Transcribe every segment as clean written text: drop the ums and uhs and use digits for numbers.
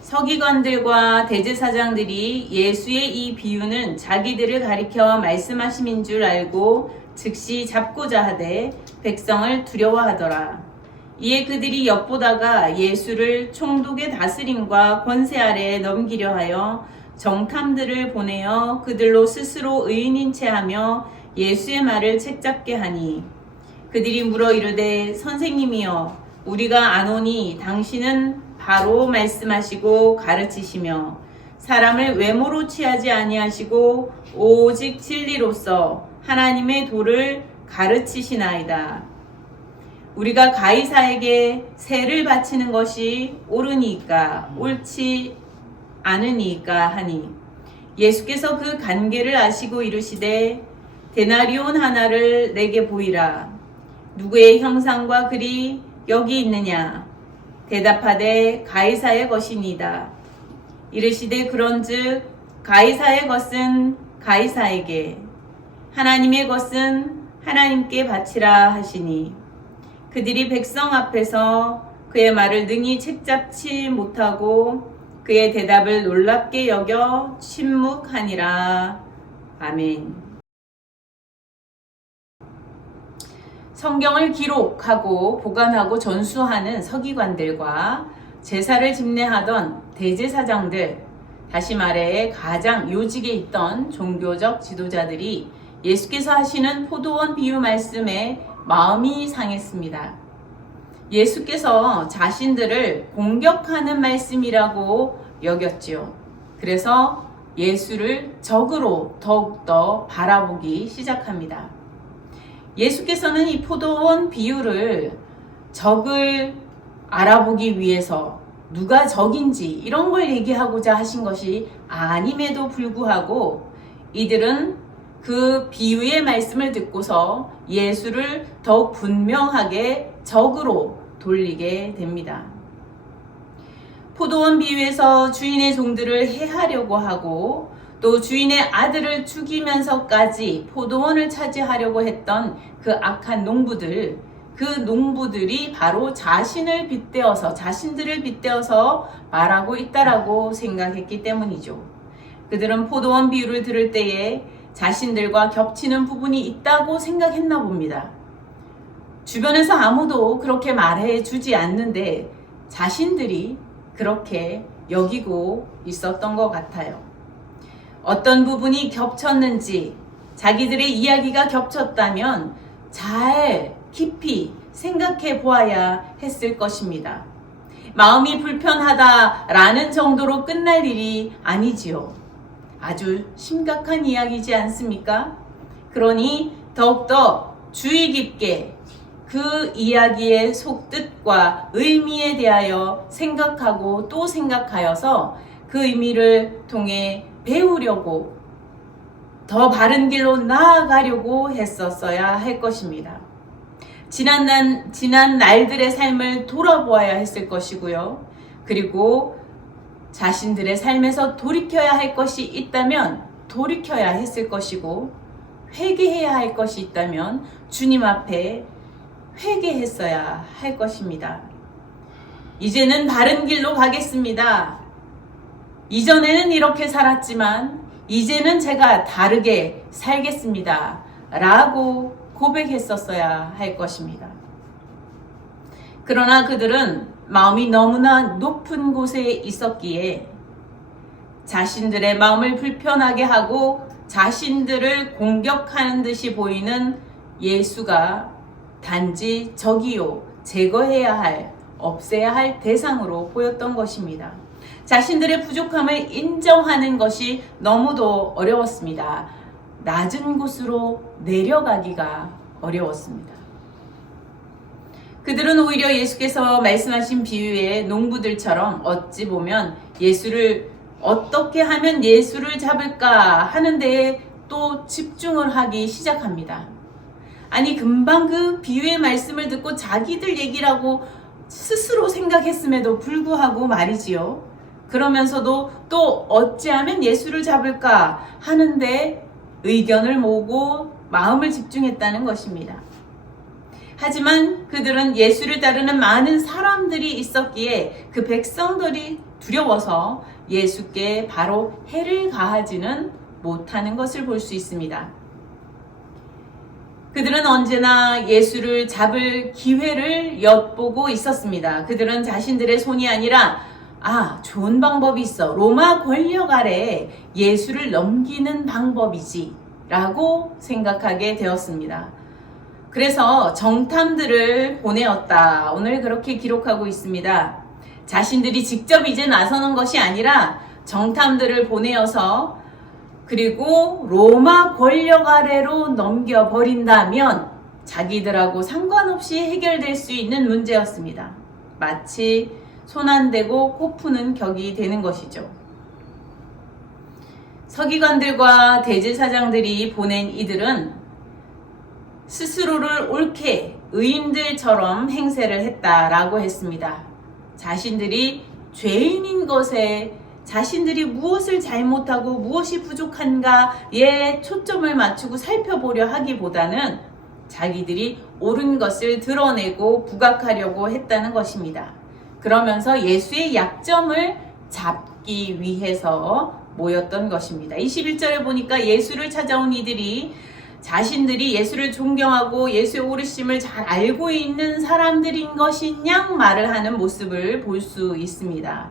서기관들과 대제사장들이 예수의 이 비유는 자기들을 가리켜 말씀하심인 줄 알고 즉시 잡고자 하되 백성을 두려워하더라. 이에 그들이 엿보다가 예수를 총독의 다스림과 권세 아래에 넘기려 하여 정탐들을 보내어 그들로 스스로 의인인 채 하며 예수의 말을 책잡게 하니, 그들이 물어 이르되 선생님이여 우리가 아노니 당신은 바로 말씀하시고 가르치시며 사람을 외모로 취하지 아니하시고 오직 진리로서 하나님의 도를 가르치시나이다. 우리가 가이사에게 세를 바치는 것이 옳으니까 옳지 않으니까 하니, 예수께서 그 관계를 아시고 이르시되 데나리온 하나를 내게 보이라. 누구의 형상과 글이 여기 있느냐? 대답하되 가이사의 것이니이다. 이르시되 그런즉 가이사의 것은 가이사에게, 하나님의 것은 하나님께 바치라 하시니, 그들이 백성 앞에서 그의 말을 능히 책잡지 못하고 그의 대답을 놀랍게 여겨 침묵하니라. 아멘. 성경을 기록하고 보관하고 전수하는 서기관들과 제사를 집례하던 대제사장들, 다시 말해 가장 요직에 있던 종교적 지도자들이 예수께서 하시는 포도원 비유 말씀에 마음이 상했습니다. 예수께서 자신들을 공격하는 말씀이라고 여겼지요. 그래서 예수를 적으로 더욱더 바라보기 시작합니다. 예수께서는 이 포도원 비유를 적을 알아보기 위해서 누가 적인지 이런 걸 얘기하고자 하신 것이 아님에도 불구하고 이들은 그 비유의 말씀을 듣고서 예수를 더욱 분명하게 적으로 돌리게 됩니다. 포도원 비유에서 주인의 종들을 해하려고 하고 또 주인의 아들을 죽이면서까지 포도원을 차지하려고 했던 그 악한 농부들, 그 농부들이 바로 자신들을 빗대어서 말하고 있다라고 생각했기 때문이죠. 그들은 포도원 비유를 들을 때에 자신들과 겹치는 부분이 있다고 생각했나 봅니다. 주변에서 아무도 그렇게 말해 주지 않는데 자신들이 그렇게 여기고 있었던 것 같아요. 어떤 부분이 겹쳤는지, 자기들의 이야기가 겹쳤다면 잘 깊이 생각해 보아야 했을 것입니다. 마음이 불편하다라는 정도로 끝날 일이 아니지요. 아주 심각한 이야기지 않습니까? 그러니 더욱더 주의 깊게 그 이야기의 속뜻과 의미에 대하여 생각하고 또 생각하여서 그 의미를 통해 배우려고 더 바른 길로 나아가려고 했었어야 할 것입니다. 지난 날들의 삶을 돌아보아야 했을 것이고요. 그리고 자신들의 삶에서 돌이켜야 할 것이 있다면 돌이켜야 했을 것이고, 회개해야 할 것이 있다면 주님 앞에 회개했어야 할 것입니다. 이제는 바른 길로 가겠습니다. 이전에는 이렇게 살았지만 이제는 제가 다르게 살겠습니다. 라고 고백했었어야 할 것입니다. 그러나 그들은 마음이 너무나 높은 곳에 있었기에 자신들의 마음을 불편하게 하고 자신들을 공격하는 듯이 보이는 예수가 단지 적이요, 제거해야 할, 없애야 할 대상으로 보였던 것입니다. 자신들의 부족함을 인정하는 것이 너무도 어려웠습니다. 낮은 곳으로 내려가기가 어려웠습니다. 그들은 오히려 예수께서 말씀하신 비유의 농부들처럼 어찌 보면 예수를 어떻게 하면 예수를 잡을까 하는 데에 또 집중을 하기 시작합니다. 아니, 금방 그 비유의 말씀을 듣고 자기들 얘기라고 스스로 생각했음에도 불구하고 말이지요. 그러면서도 또 어찌하면 예수를 잡을까 하는데 의견을 모으고 마음을 집중했다는 것입니다. 하지만 그들은 예수를 따르는 많은 사람들이 있었기에 그 백성들이 두려워서 예수께 바로 해를 가하지는 못하는 것을 볼 수 있습니다. 그들은 언제나 예수를 잡을 기회를 엿보고 있었습니다. 그들은 자신들의 손이 아니라 좋은 방법이 있어. 로마 권력 아래 예수를 넘기는 방법이지 라고 생각하게 되었습니다. 그래서 정탐들을 보내었다. 오늘 그렇게 기록하고 있습니다. 자신들이 직접 이제 나서는 것이 아니라 정탐들을 보내어서 그리고 로마 권력 아래로 넘겨버린다면 자기들하고 상관없이 해결될 수 있는 문제였습니다. 마치 손 안 대고 코 푸는 격이 되는 것이죠. 서기관들과 대제사장들이 보낸 이들은 스스로를 옳게 의인들처럼 행세를 했다라고 했습니다. 자신들이 죄인인 것에 자신들이 무엇을 잘못하고 무엇이 부족한가에 초점을 맞추고 살펴보려 하기보다는 자기들이 옳은 것을 드러내고 부각하려고 했다는 것입니다. 그러면서 예수의 약점을 잡기 위해서 모였던 것입니다. 21절에 보니까 예수를 찾아온 이들이 자신들이 예수를 존경하고 예수의 옳으심을 잘 알고 있는 사람들인 것이냐 말을 하는 모습을 볼 수 있습니다.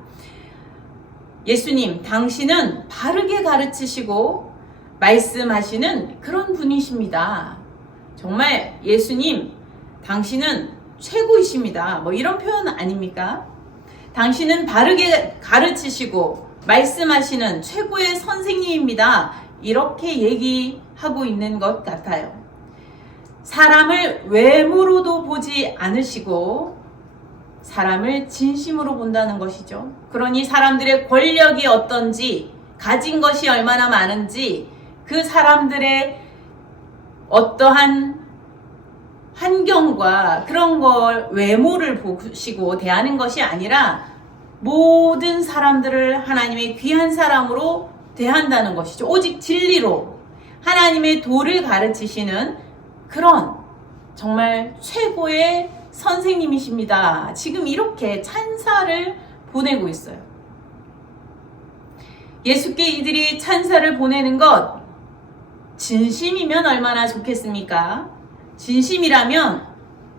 예수님, 당신은 바르게 가르치시고 말씀하시는 그런 분이십니다. 정말 예수님, 당신은 최고이십니다. 이런 표현 아닙니까? 당신은 바르게 가르치시고 말씀하시는 최고의 선생님입니다. 이렇게 얘기하고 있는 것 같아요. 사람을 외모로도 보지 않으시고 사람을 진심으로 본다는 것이죠. 그러니 사람들의 권력이 어떤지, 가진 것이 얼마나 많은지, 그 사람들의 어떠한 환경과 그런 걸 외모를 보시고 대하는 것이 아니라 모든 사람들을 하나님의 귀한 사람으로 대한다는 것이죠. 오직 진리로 하나님의 도를 가르치시는 그런 정말 최고의 선생님이십니다. 지금 이렇게 찬사를 보내고 있어요. 예수께 이들이 찬사를 보내는 것 진심이면 얼마나 좋겠습니까? 진심이라면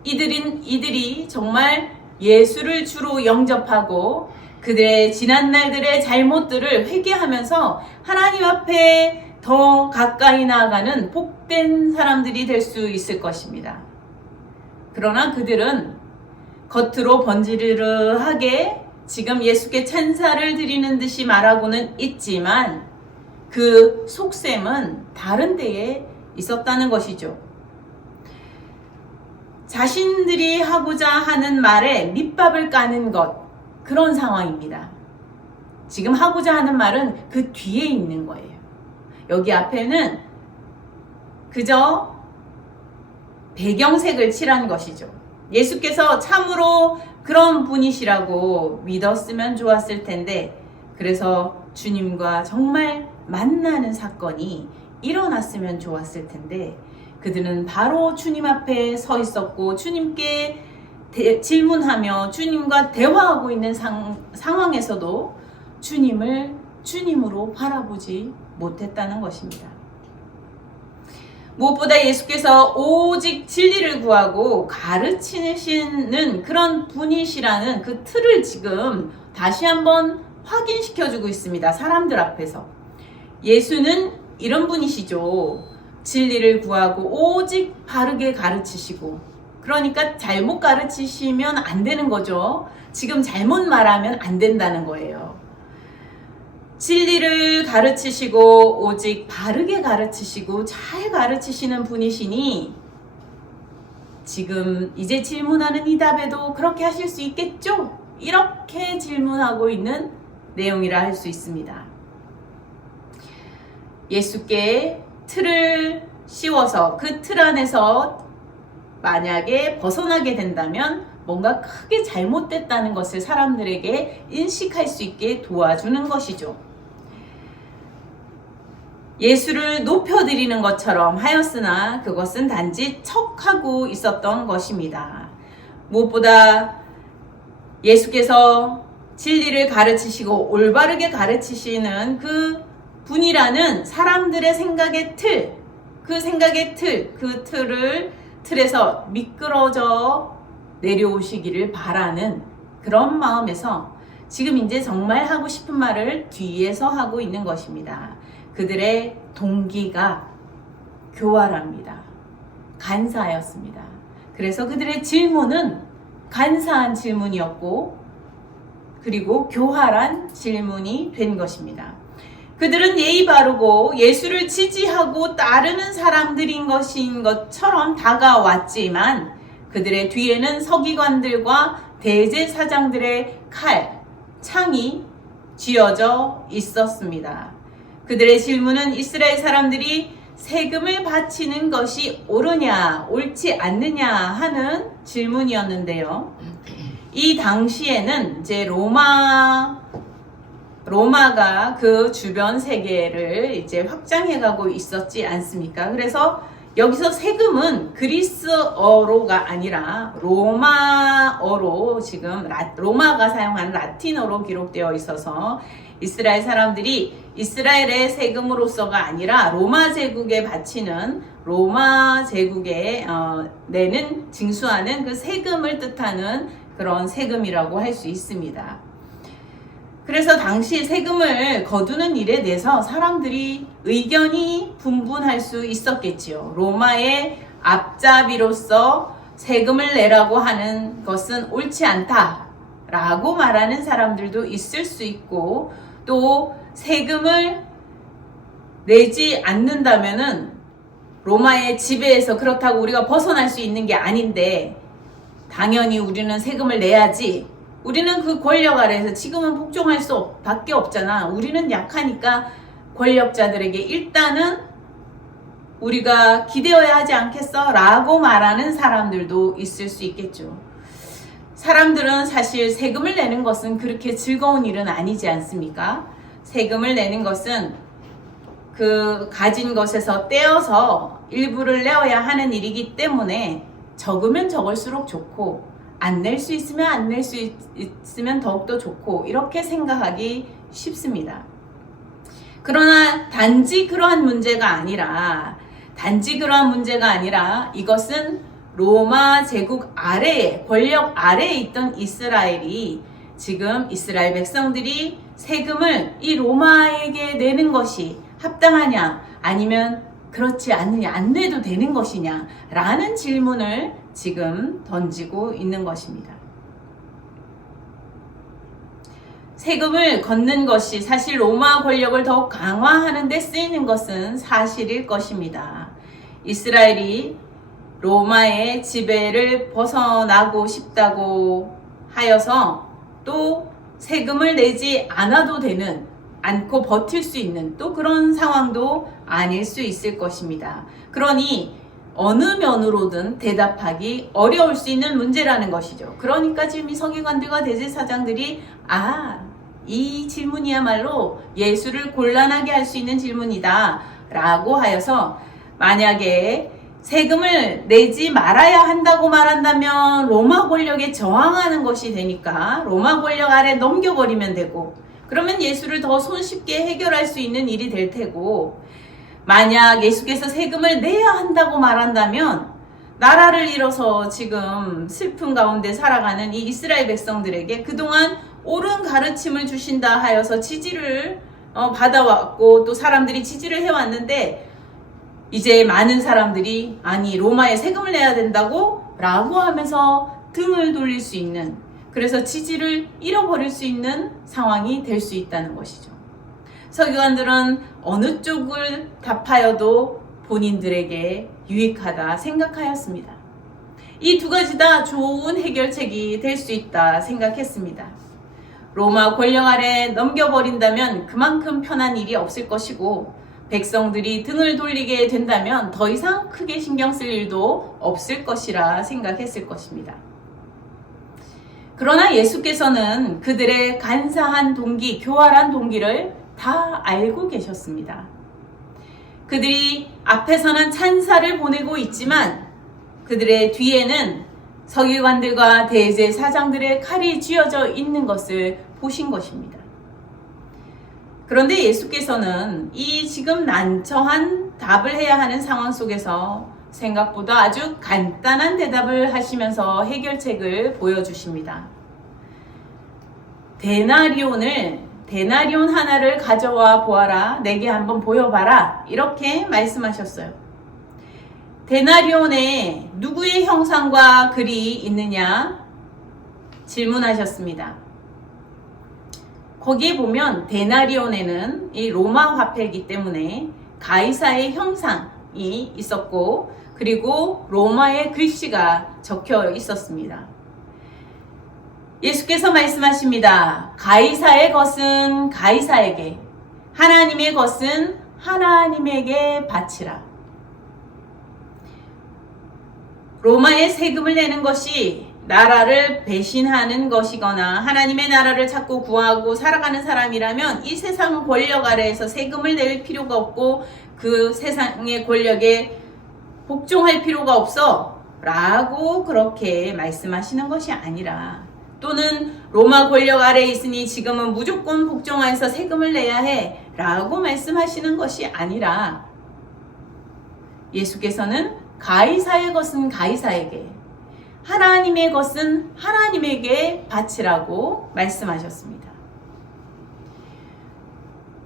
이들이 정말 예수를 주로 영접하고 그들의 지난 날들의 잘못들을 회개하면서 하나님 앞에 더 가까이 나아가는 복된 사람들이 될 수 있을 것입니다. 그러나 그들은 겉으로 번지르르하게 지금 예수께 찬사를 드리는 듯이 말하고는 있지만 그 속셈은 다른 데에 있었다는 것이죠. 자신들이 하고자 하는 말에 밑밥을 까는 것, 그런 상황입니다. 지금 하고자 하는 말은 그 뒤에 있는 거예요. 여기 앞에는 그저 배경색을 칠한 것이죠. 예수께서 참으로 그런 분이시라고 믿었으면 좋았을 텐데, 그래서 주님과 정말 만나는 사건이 일어났으면 좋았을 텐데, 그들은 바로 주님 앞에 서 있었고 주님께 질문하며 주님과 대화하고 있는 상황에서도 주님을 주님으로 바라보지 못했다는 것입니다. 무엇보다 예수께서 오직 진리를 구하고 가르치시는 그런 분이시라는 그 틀을 지금 다시 한번 확인시켜주고 있습니다. 사람들 앞에서. 예수는 이런 분이시죠. 진리를 구하고 오직 바르게 가르치시고, 그러니까 잘못 가르치시면 안 되는 거죠. 지금 잘못 말하면 안 된다는 거예요. 진리를 가르치시고 오직 바르게 가르치시고 잘 가르치시는 분이시니 지금 이제 질문하는 이 답에도 그렇게 하실 수 있겠죠? 이렇게 질문하고 있는 내용이라 할 수 있습니다. 예수께 틀을 씌워서 그 틀 안에서 만약에 벗어나게 된다면 뭔가 크게 잘못됐다는 것을 사람들에게 인식할 수 있게 도와주는 것이죠. 예수를 높여드리는 것처럼 하였으나 그것은 단지 척하고 있었던 것입니다. 무엇보다 예수께서 진리를 가르치시고 올바르게 가르치시는 그 분이라는 사람들의 생각의 틀, 그 틀에서 미끄러져 내려오시기를 바라는 그런 마음에서 지금 이제 정말 하고 싶은 말을 뒤에서 하고 있는 것입니다. 그들의 동기가 교활합니다. 간사하였습니다. 그래서 그들의 질문은 간사한 질문이었고 그리고 교활한 질문이 된 것입니다. 그들은 예의 바르고 예수를 지지하고 따르는 사람들인 것처럼 다가왔지만 그들의 뒤에는 서기관들과 대제사장들의 칼, 창이 쥐어져 있었습니다. 그들의 질문은 이스라엘 사람들이 세금을 바치는 것이 옳으냐, 옳지 않느냐 하는 질문이었는데요. 이 당시에는 이제 로마가 그 주변 세계를 이제 확장해가고 있었지 않습니까? 그래서 여기서 세금은 그리스어로가 아니라 로마어로 지금 로마가 사용하는 라틴어로 기록되어 있어서 이스라엘 사람들이 이스라엘의 세금으로서가 아니라 로마 제국에 바치는 로마 제국에 내는 징수하는 그 세금을 뜻하는 그런 세금이라고 할 수 있습니다. 그래서 당시 세금을 거두는 일에 대해서 사람들이 의견이 분분할 수 있었겠지요. 로마의 앞잡이로서 세금을 내라고 하는 것은 옳지 않다라고 말하는 사람들도 있을 수 있고 또 세금을 내지 않는다면은 로마의 지배에서 그렇다고 우리가 벗어날 수 있는 게 아닌데 당연히 우리는 세금을 내야지. 우리는 그 권력 아래에서 지금은 복종할 수밖에 없잖아. 우리는 약하니까 권력자들에게 일단은 우리가 기대어야 하지 않겠어? 라고 말하는 사람들도 있을 수 있겠죠. 사람들은 사실 세금을 내는 것은 그렇게 즐거운 일은 아니지 않습니까? 세금을 내는 것은 그 가진 것에서 떼어서 일부를 내어야 하는 일이기 때문에 적으면 적을수록 좋고 안 낼 수 있으면 안 낼 수 있으면 더욱더 좋고 이렇게 생각하기 쉽습니다. 그러나 단지 그러한 문제가 아니라 이것은 로마 제국 아래에 권력 아래에 있던 이스라엘이 지금 이스라엘 백성들이 세금을 이 로마에게 내는 것이 합당하냐 아니면 그렇지 않느냐 안 내도 되는 것이냐 라는 질문을 지금 던지고 있는 것입니다. 세금을 걷는 것이 사실 로마 권력을 더욱 강화하는 데 쓰이는 것은 사실일 것입니다. 이스라엘이 로마의 지배를 벗어나고 싶다고 하여서 또 세금을 내지 않아도 되는 않고 버틸 수 있는 또 그런 상황도 아닐 수 있을 것입니다. 그러니 어느 면으로든 대답하기 어려울 수 있는 문제라는 것이죠. 그러니까 지금 이 서기관들과 대제사장들이 이 질문이야말로 예수를 곤란하게 할 수 있는 질문이다 라고 하여서 만약에 세금을 내지 말아야 한다고 말한다면 로마 권력에 저항하는 것이 되니까 로마 권력 아래 넘겨버리면 되고 그러면 예수를 더 손쉽게 해결할 수 있는 일이 될 테고 만약 예수께서 세금을 내야 한다고 말한다면 나라를 잃어서 지금 슬픔 가운데 살아가는 이 이스라엘 백성들에게 그동안 옳은 가르침을 주신다 하여서 지지를 받아왔고 또 사람들이 지지를 해왔는데 이제 많은 사람들이 아니 로마에 세금을 내야 된다고 라고 하면서 등을 돌릴 수 있는 그래서 지지를 잃어버릴 수 있는 상황이 될 수 있다는 것이죠. 서기관들은 어느 쪽을 답하여도 본인들에게 유익하다 생각하였습니다. 이 두 가지 다 좋은 해결책이 될 수 있다 생각했습니다. 로마 권력 아래 넘겨버린다면 그만큼 편한 일이 없을 것이고 백성들이 등을 돌리게 된다면 더 이상 크게 신경 쓸 일도 없을 것이라 생각했을 것입니다. 그러나 예수께서는 그들의 간사한 동기, 교활한 동기를 다 알고 계셨습니다. 그들이 앞에서는 찬사를 보내고 있지만 그들의 뒤에는 서기관들과 대제사장들의 칼이 쥐어져 있는 것을 보신 것입니다. 그런데 예수께서는 이 지금 난처한 답을 해야 하는 상황 속에서 생각보다 아주 간단한 대답을 하시면서 해결책을 보여주십니다. 데나리온 하나를 가져와 보아라. 내게 한번 보여봐라. 이렇게 말씀하셨어요. 데나리온에 누구의 형상과 글이 있느냐? 질문하셨습니다. 거기에 보면 데나리온에는 이 로마 화폐이기 때문에 가이사의 형상이 있었고 그리고 로마의 글씨가 적혀 있었습니다. 예수께서 말씀하십니다. 가이사의 것은 가이사에게, 하나님의 것은 하나님에게 바치라. 로마에 세금을 내는 것이 나라를 배신하는 것이거나 하나님의 나라를 자꾸 구하고 살아가는 사람이라면 이 세상 권력 아래에서 세금을 낼 필요가 없고 그 세상의 권력에 복종할 필요가 없어 라고 그렇게 말씀하시는 것이 아니라, 또는 로마 권력 아래에 있으니 지금은 무조건 복종해서 세금을 내야 해 라고 말씀하시는 것이 아니라, 예수께서는 가이사의 것은 가이사에게, 하나님의 것은 하나님에게 바치라고 말씀하셨습니다.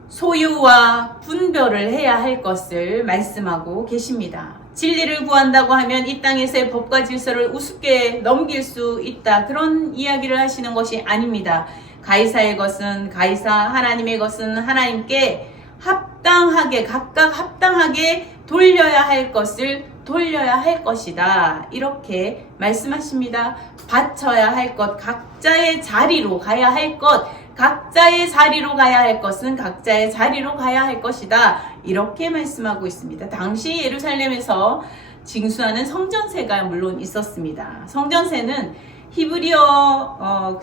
소유와 분별을 해야 할 것을 말씀하고 계십니다. 진리를 구한다고 하면 이 땅에서의 법과 질서를 우습게 넘길 수 있다, 그런 이야기를 하시는 것이 아닙니다. 가이사의 것은 가이사, 하나님의 것은 하나님께 합당하게, 각각 합당하게 돌려야 할 것을 돌려야 할 것이다, 이렇게 말씀하십니다. 바쳐야 할 것, 각자의 자리로 가야 할 것, 각자의 자리로 가야 할 것은 각자의 자리로 가야 할 것이다, 이렇게 말씀하고 있습니다. 당시 예루살렘에서 징수하는 성전세가 물론 있었습니다. 성전세는 히브리어로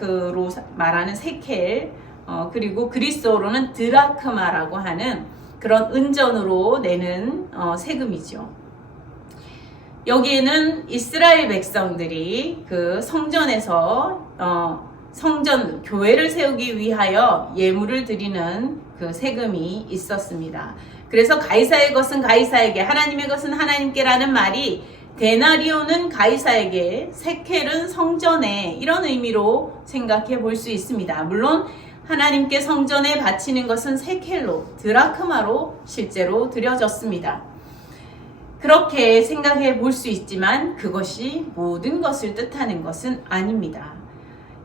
말하는 세켈, 그리고 그리스어로는 드라크마라고 하는 그런 은전으로 내는 세금이죠. 여기에는 이스라엘 백성들이 그 성전에서 성전 교회를 세우기 위하여 예물을 드리는 그 세금이 있었습니다. 그래서 가이사의 것은 가이사에게, 하나님의 것은 하나님께라는 말이 데나리온은 가이사에게, 세켈은 성전에, 이런 의미로 생각해 볼 수 있습니다. 물론 하나님께 성전에 바치는 것은 세켈로, 드라크마로 실제로 드려졌습니다. 그렇게 생각해 볼 수 있지만 그것이 모든 것을 뜻하는 것은 아닙니다.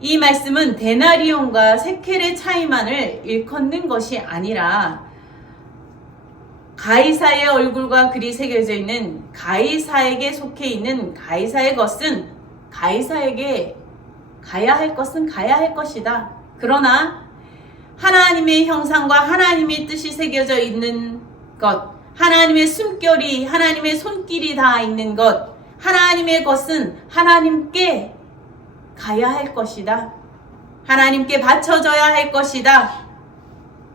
이 말씀은 데나리온과 세켈의 차이만을 일컫는 것이 아니라 가이사의 얼굴과 글이 새겨져 있는 가이사에게 속해 있는 가이사의 것은 가이사에게, 가야 할 것은 가야 할 것이다. 그러나 하나님의 형상과 하나님의 뜻이 새겨져 있는 것, 하나님의 숨결이, 하나님의 손길이 다 있는 것, 하나님의 것은 하나님께 가야 할 것이다. 하나님께 바쳐져야 할 것이다.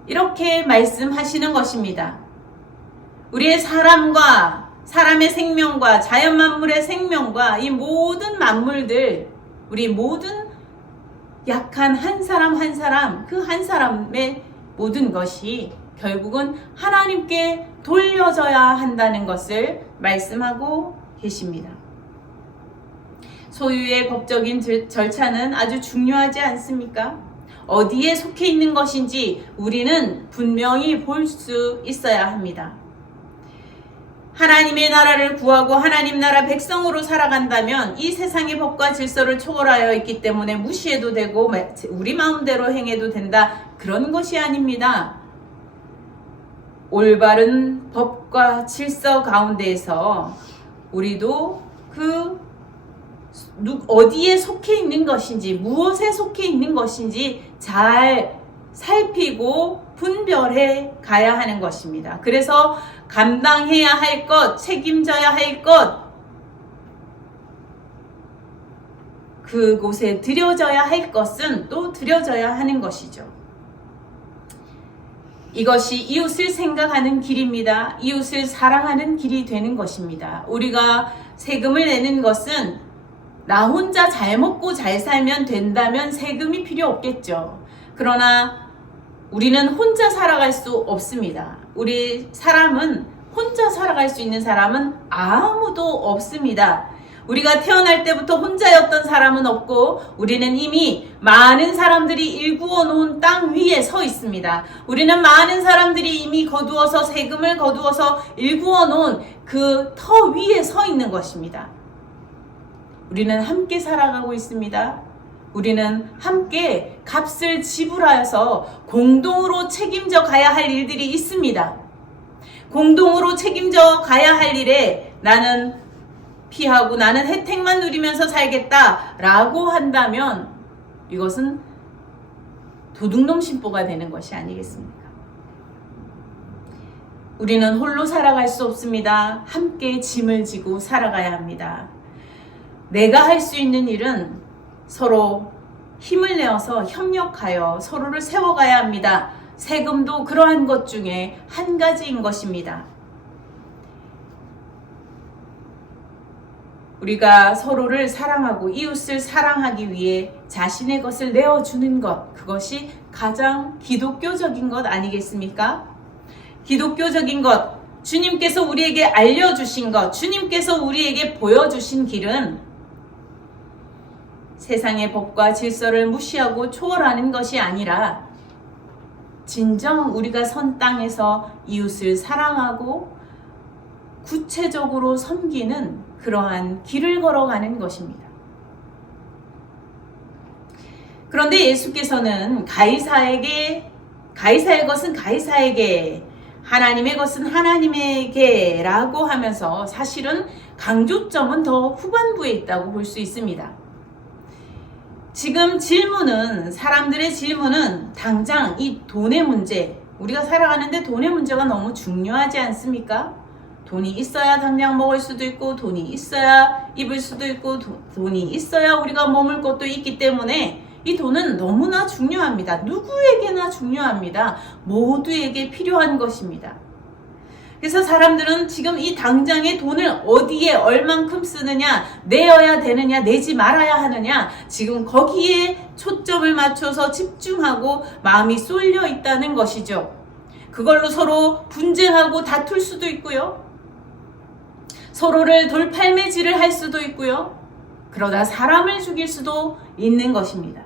이렇게 말씀하시는 것입니다. 우리의 사람과 사람의 생명과 자연 만물의 생명과 이 모든 만물들, 우리 모든 약한 한 사람 한 사람, 그 한 사람의 모든 것이 결국은 하나님께 돌려져야 한다는 것을 말씀하고 계십니다. 소유의 법적인 절차는 아주 중요하지 않습니까? 어디에 속해 있는 것인지 우리는 분명히 볼 수 있어야 합니다. 하나님의 나라를 구하고 하나님 나라 백성으로 살아간다면 이 세상의 법과 질서를 초월하여 있기 때문에 무시해도 되고 우리 마음대로 행해도 된다, 그런 것이 아닙니다. 올바른 법과 질서 가운데에서 우리도 어디에 속해 있는 것인지, 무엇에 속해 있는 것인지 잘 살피고 분별해 가야 하는 것입니다. 그래서 감당해야 할 것, 책임져야 할 것, 그곳에 드려져야 할 것은 또 드려져야 하는 것이죠. 이것이 이웃을 생각하는 길입니다. 이웃을 사랑하는 길이 되는 것입니다. 우리가 세금을 내는 것은 나 혼자 잘 먹고 잘 살면 된다면 세금이 필요 없겠죠. 그러나 우리는 혼자 살아갈 수 없습니다. 우리 사람은 혼자 살아갈 수 있는 사람은 아무도 없습니다. 우리가 태어날 때부터 혼자였던 사람은 없고 우리는 이미 많은 사람들이 일구어 놓은 땅 위에 서 있습니다. 우리는 많은 사람들이 이미 거두어서 세금을 거두어서 일구어 놓은 그 터 위에 서 있는 것입니다. 우리는 함께 살아가고 있습니다. 우리는 함께 값을 지불하여서 공동으로 책임져 가야 할 일들이 있습니다. 공동으로 책임져 가야 할 일에 나는 피하고 나는 혜택만 누리면서 살겠다라고 한다면 이것은 도둑놈 신보가 되는 것이 아니겠습니까? 우리는 홀로 살아갈 수 없습니다. 함께 짐을 지고 살아가야 합니다. 내가 할 수 있는 일은 서로 힘을 내어서 협력하여 서로를 세워가야 합니다. 세금도 그러한 것 중에 한 가지인 것입니다. 우리가 서로를 사랑하고 이웃을 사랑하기 위해 자신의 것을 내어주는 것, 그것이 가장 기독교적인 것 아니겠습니까? 기독교적인 것, 주님께서 우리에게 알려주신 것, 주님께서 우리에게 보여주신 길은 세상의 법과 질서를 무시하고 초월하는 것이 아니라 진정 우리가 선 땅에서 이웃을 사랑하고 구체적으로 섬기는 그러한 길을 걸어가는 것입니다. 그런데 예수께서는 가이사의 것은 가이사에게, 하나님의 것은 하나님에게 라고 하면서 사실은 강조점은 더 후반부에 있다고 볼 수 있습니다. 지금 사람들의 질문은 당장 이 돈의 문제, 우리가 살아가는데 돈의 문제가 너무 중요하지 않습니까? 돈이 있어야 당장 먹을 수도 있고, 돈이 있어야 입을 수도 있고, 돈이 있어야 우리가 머물 것도 있기 때문에 이 돈은 너무나 중요합니다. 누구에게나 중요합니다. 모두에게 필요한 것입니다. 그래서 사람들은 지금 이 당장의 돈을 어디에 얼만큼 쓰느냐, 내어야 되느냐, 내지 말아야 하느냐, 지금 거기에 초점을 맞춰서 집중하고 마음이 쏠려 있다는 것이죠. 그걸로 서로 분쟁하고 다툴 수도 있고요. 서로를 돌팔매질을 할 수도 있고요. 그러다 사람을 죽일 수도 있는 것입니다.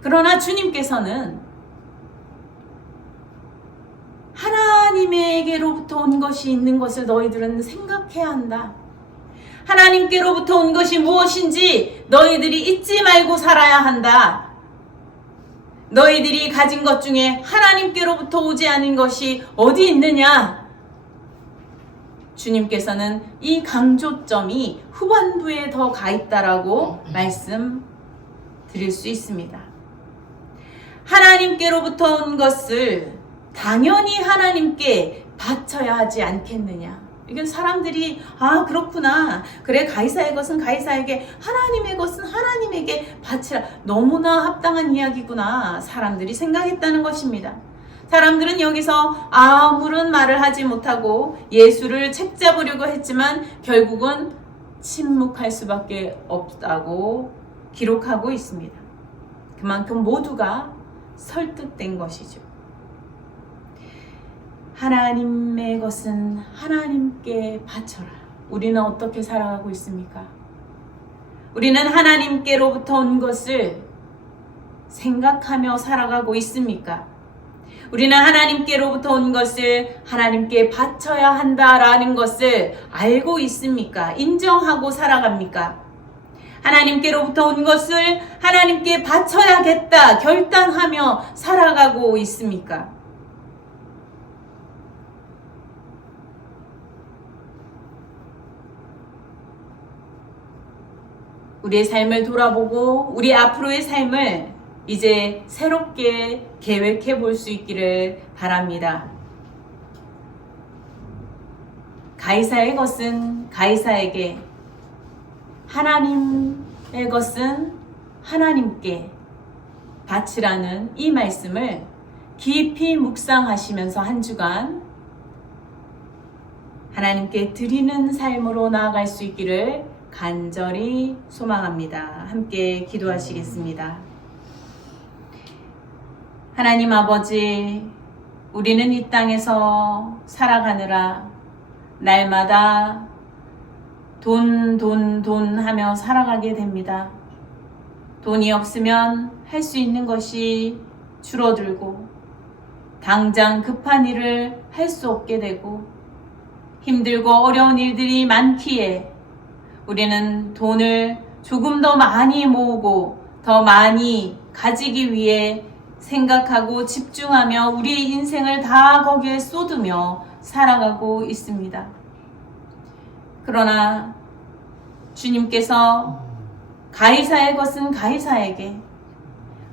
그러나 주님께서는 하나님에게로부터 온 것이 있는 것을 너희들은 생각해야 한다. 하나님께로부터 온 것이 무엇인지 너희들이 잊지 말고 살아야 한다. 너희들이 가진 것 중에 하나님께로부터 오지 않은 것이 어디 있느냐? 주님께서는 이 강조점이 후반부에 더 가 있다라고 말씀드릴 수 있습니다. 하나님께로부터 온 것을 당연히 하나님께 바쳐야 하지 않겠느냐. 이건 사람들이 그렇구나. 그래, 가이사의 것은 가이사에게, 하나님의 것은 하나님에게 바치라. 너무나 합당한 이야기구나. 사람들이 생각했다는 것입니다. 사람들은 여기서 아무런 말을 하지 못하고 예수를 책잡으려고 했지만 결국은 침묵할 수밖에 없다고 기록하고 있습니다. 그만큼 모두가 설득된 것이죠. 하나님의 것은 하나님께 바쳐라. 우리는 어떻게 살아가고 있습니까? 우리는 하나님께로부터 온 것을 생각하며 살아가고 있습니까? 우리는 하나님께로부터 온 것을 하나님께 바쳐야 한다라는 것을 알고 있습니까? 인정하고 살아갑니까? 하나님께로부터 온 것을 하나님께 바쳐야겠다 결단하며 살아가고 있습니까? 우리의 삶을 돌아보고 우리 앞으로의 삶을 이제 새롭게 계획해 볼 수 있기를 바랍니다. 가이사의 것은 가이사에게, 하나님의 것은 하나님께 바치라는 이 말씀을 깊이 묵상하시면서 한 주간 하나님께 드리는 삶으로 나아갈 수 있기를 간절히 소망합니다. 함께 기도하시겠습니다. 하나님 아버지, 우리는 이 땅에서 살아가느라 날마다 돈 하며 살아가게 됩니다. 돈이 없으면 할 수 있는 것이 줄어들고 당장 급한 일을 할 수 없게 되고 힘들고 어려운 일들이 많기에 우리는 돈을 조금 더 많이 모으고 더 많이 가지기 위해 생각하고 집중하며 우리의 인생을 다 거기에 쏟으며 살아가고 있습니다. 그러나 주님께서 가이사의 것은 가이사에게,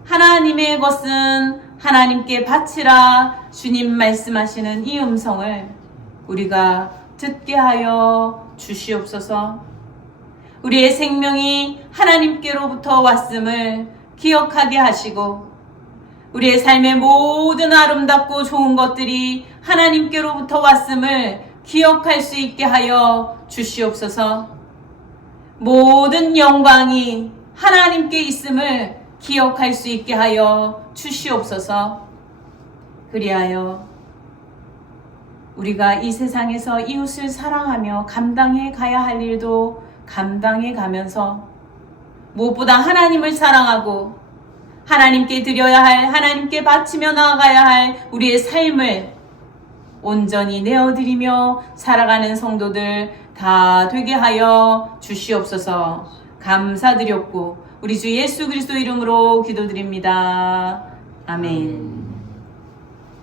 하나님의 것은 하나님께 바치라 주님 말씀하시는 이 음성을 우리가 듣게 하여 주시옵소서. 우리의 생명이 하나님께로부터 왔음을 기억하게 하시고 우리의 삶의 모든 아름답고 좋은 것들이 하나님께로부터 왔음을 기억할 수 있게 하여 주시옵소서. 모든 영광이 하나님께 있음을 기억할 수 있게 하여 주시옵소서. 그리하여 우리가 이 세상에서 이웃을 사랑하며 감당해 가야 할 일도 감당해 가면서 무엇보다 하나님을 사랑하고 하나님께 드려야 할, 하나님께 바치며 나아가야 할 우리의 삶을 온전히 내어드리며 살아가는 성도들 다 되게 하여 주시옵소서. 감사드렸고 우리 주 예수 그리스도 이름으로 기도드립니다. 아멘.